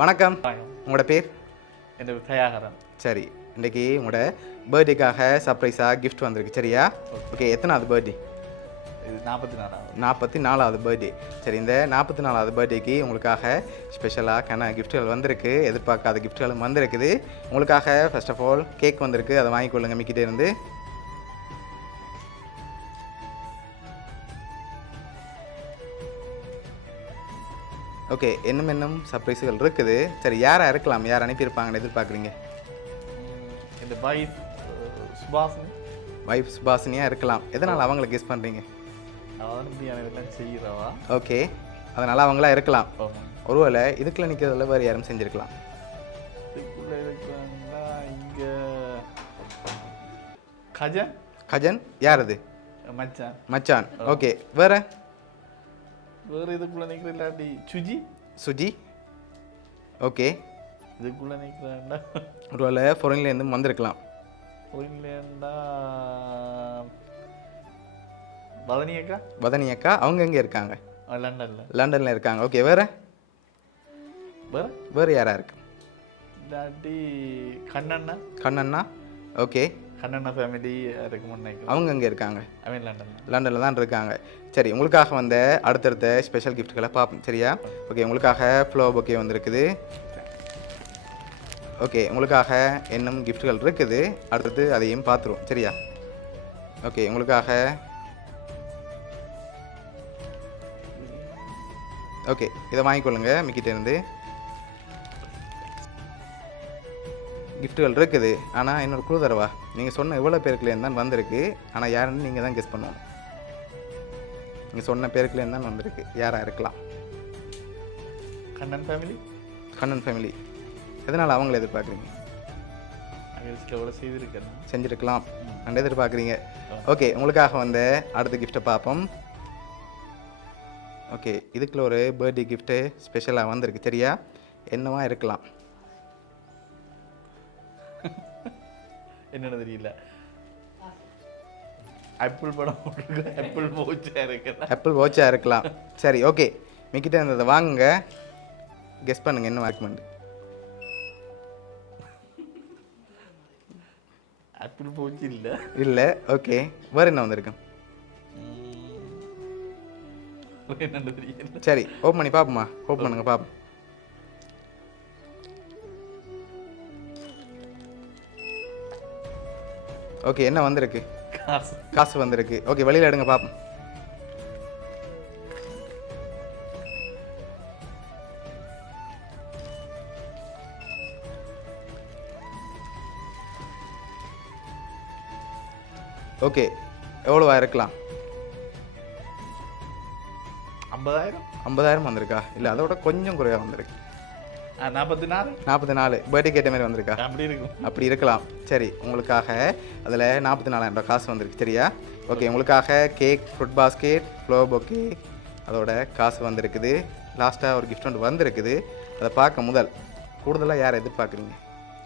வணக்கம். வணக்கம். உங்களோட பேர்? என் பேர் தயாகரன். சரி, இன்றைக்கி உங்களோட பர்த்டேக்காக சர்ப்ரைஸாக கிஃப்ட் வந்திருக்கு. சரியா? ஓகே. எத்தனாவது பர்த்டே? இது 44வது. 44வது பர்த்டே. சரி, இந்த 44வது பர்த்டேக்கு உங்களுக்காக ஸ்பெஷலாக கிஃப்ட்டுகள் வந்திருக்கு. எதிர்பார்க்காத கிஃப்ட்டுகளும் வந்திருக்குது. உங்களுக்காக ஃபர்ஸ்ட் ஆஃப் ஆல் கேக் வந்திருக்கு. அதை வாங்கிக்கொள்ளுங்க மிக்கிட்டே இருந்து. ஓகே. இன்னும் சர்ப்ரைஸுகள் இருக்குது. சரி, யாராக இருக்கலாம்? யார் அனுப்பியிருப்பாங்கன்னு எதிர்பார்க்குறீங்க? இந்த வைஃப் சுபாஷினி. வைஃப் சுபாஷினியாக இருக்கலாம். எதனால் அவங்கள கெஸ் பண்ணுறீங்க? அவன் இதெல்லாம் செய்கிறவா. ஓகே, அதனால் அவங்களா இருக்கலாம். ஆமாம். ஒருவேளை இதுக்குள்ள நிற்கிறதுல வேறு யாரும் செஞ்சுருக்கலாம். இதுக்குள்ளே இருக்கிறாங்களா இங்கே கஜன். கஜன் யார் அது? மச்சான். மச்சான். ஓகே. வேறு இதுக்குள்ளே நிற்கிற இல்லாட்டி சுஜி. சுஜி. ஓகே. இதுக்குள்ளே நிற்கிறாண்டா ஒருவேளை ஃபாரின்லேருந்து வந்திருக்கலாம். ஃபாரின்லேருந்தா பதனி அக்கா. வதனி அக்கா. அவங்க எங்கே இருக்காங்க? லண்டனில். லண்டனில் இருக்காங்க. ஓகே. வேறு வேறு யாராக இருக்கு? இல்லாட்டி கண்ணண்ணா. கண்ணண்ணா. ஓகே. கண்ணண்ணா ஃபேமிலி அதுக்கு முன்னே அவங்க எங்கே இருக்காங்க? அவன் லண்டனில். லண்டனில் தான் இருக்காங்க. சரி, உங்களுக்காக வந்த அடுத்தடுத்த ஸ்பெஷல் கிஃப்ட்டுகளை பார்ப்போம். சரியா? ஓகே. உங்களுக்காக ஃப்ளவர் பொக்கே வந்திருக்குது. ஓகே. உங்களுக்காக இன்னும் கிஃப்ட்டுகள் இருக்குது. அடுத்தது அதையும் பார்த்துருவோம். சரியா? ஓகே. உங்களுக்காக ஓகே, இதை வாங்கிக்கொள்ளுங்க மிக்கிட்டேருந்து. கிஃப்ட்டுகள் இருக்குது. ஆனால் என்னோட குழு தரவா நீங்கள் சொன்ன எவ்வளோ பேருக்குலேருந்து தான் வந்திருக்கு. ஆனால் யாருன்னு நீங்கள் தான் கெஸ் பண்ணணும். நீங்கள் சொன்ன பேருக்குலேருந்து தான் வந்திருக்கு. யாராக இருக்கலாம்? கண்ணன் ஃபேமிலி. கண்ணன் ஃபேமிலி. எதனால் அவங்கள எதிர்பார்க்குறீங்க? எவ்வளோ செய்திருக்கேன். செஞ்சுருக்கலாம். நான் எதிர்பார்க்குறீங்க. ஓகே. உங்களுக்காக வந்த அடுத்த கிஃப்ட்டை பார்ப்போம். ஓகே. இதுக்குள்ள ஒரு பர்த்டே கிஃப்ட்டு ஸ்பெஷலாக வந்திருக்கு. சரியா? என்னவா இருக்கலாம்? என்னென்ன தெரியல. ஆப்பிள் படம் போட்டிருக்கு. ஆப்பிள் வாட்சாக இருக்கலாம். ஆப்பிள் வாட்சாக இருக்கலாம். சரி, ஓகே. மிக்கிட்ட இருந்ததை வாங்குங்க. கெஸ் பண்ணுங்க என்ன ஆர்குமெண்ட். ஆப்பிள் வாட்ச் இல்லை. இல்லை. ஓகே. வேறு என்ன வந்திருக்கு? என்னென்ன தெரியல. சரி, ஓப்பன் பண்ணி பார்ப்போமா? ஓப்பன் பண்ணுங்க பார்ப்போம். ஓகே. என்ன வந்திருக்கு? காசு. காசு வந்திருக்கு. ஓகே. வெளியில் எடுங்க பார்ப்போம். ஓகே. எவ்வளோவா இருக்கலாம்? 50,000. 50,000 வந்திருக்கா? இல்லை, அதோட கொஞ்சம் குறைவாக வந்திருக்கு. 44. 44. பர்த்டே கேட்ட மாதிரி வந்திருக்கா? அப்படி இருக்கும். அப்படி இருக்கலாம். சரி, உங்களுக்காக அதில் 44,000 காசு வந்திருக்கு. சரியா? ஓகே. உங்களுக்காக cake, fruit basket, flower bouquet, அதோட காசு வந்திருக்குது. லாஸ்ட்டாக ஒரு கிஃப்ட் ஒன்று வந்திருக்குது. அதை பார்க்க முதல் கூடுதலாக யாரை எதிர்பார்க்குறீங்க?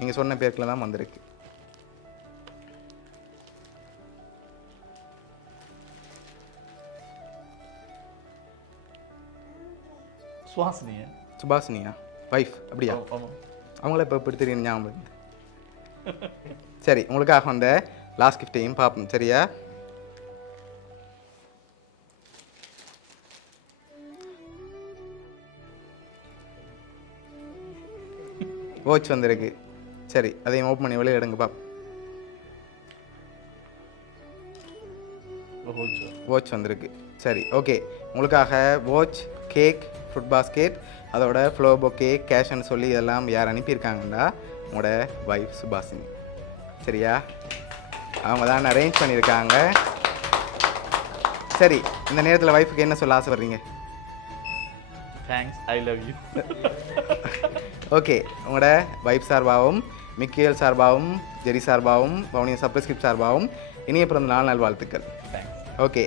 நீங்கள் சொன்ன பேருக்குள்ள தான் வந்திருக்கு. சுவாசினியா. சுபாஷினியா? வைஃப். அப்படியா? ஆமாம். அவங்கள இப்போ எப்படி தெரியும் ஞாபகம்? சரி, உங்களுக்காக வந்த லாஸ்ட் கிஃப்ட்டையும் பார்ப்போம். சரியா? வாட்ச் வந்திருக்கு. சரி, அதையும் ஓப்பன் பண்ணி வெளியே எடுங்க பார்ப்போம். வாட்ச் வந்திருக்கு. சரி, ஓகே. உங்களுக்காக வாட்ச், கேக், ஃப்ரூட் பாஸ்கெட், அதோட ஃப்ளவர் பொக்கே, கேஷ்ன்னு சொல்லி இதெல்லாம் யார் அனுப்பியிருக்காங்கன்னா உங்களோட வைஃப் சுபாஷினி. சரியா? அவங்க தான் அரேஞ்ச் பண்ணியிருக்காங்க. சரி, இந்த நேரத்தில் வைஃபுக்கு என்ன சொல்ல ஆசைப்படுறீங்க? Thanks, I love you. Okay. உங்களோட வைஃப் சார்பாகவும், மிக்கேல் சார்பாகவும், ஜெரி சார்பாகவும், பவுனியா சப்ரஸ்கிரிப்ட் சார்பாகவும் இனிய பிறந்த நாள் நல்வாழ்த்துக்கள். தேங்க்ஸ். ஓகே.